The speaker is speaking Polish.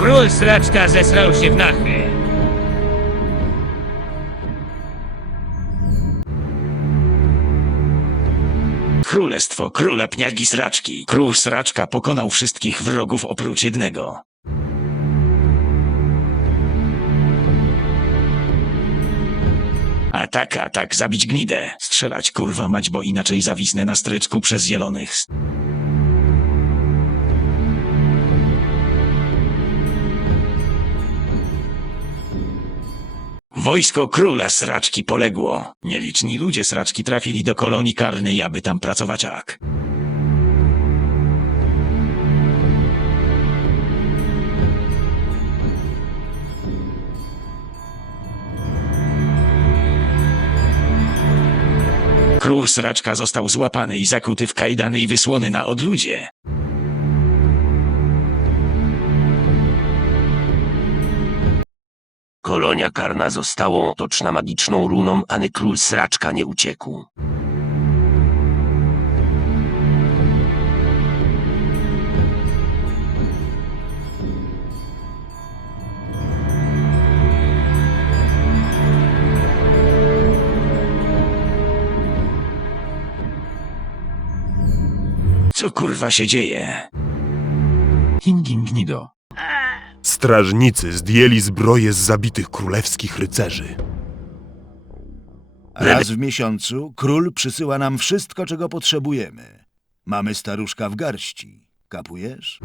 Król Sraczka zesrał się w nachy. Królestwo króla pniagi sraczki. Król sraczka pokonał wszystkich wrogów oprócz jednego. Atak, atak, zabić gnidę. Strzelać kurwa mać, bo inaczej zawisnę na stryczku przez zielonych. Wojsko króla sraczki poległo. Nieliczni ludzie sraczki trafili do kolonii karnej, aby tam pracować jak. Król sraczka został złapany i zakuty w kajdany i wysłany na odludzie. Kolonia karna została otoczna magiczną runą, ani król sraczka nie uciekł. Co kurwa się dzieje? Hingingnido. Strażnicy zdjęli zbroje z zabitych królewskich rycerzy. Raz w miesiącu król przysyła nam wszystko, czego potrzebujemy. Mamy staruszka w garści. Kapujesz?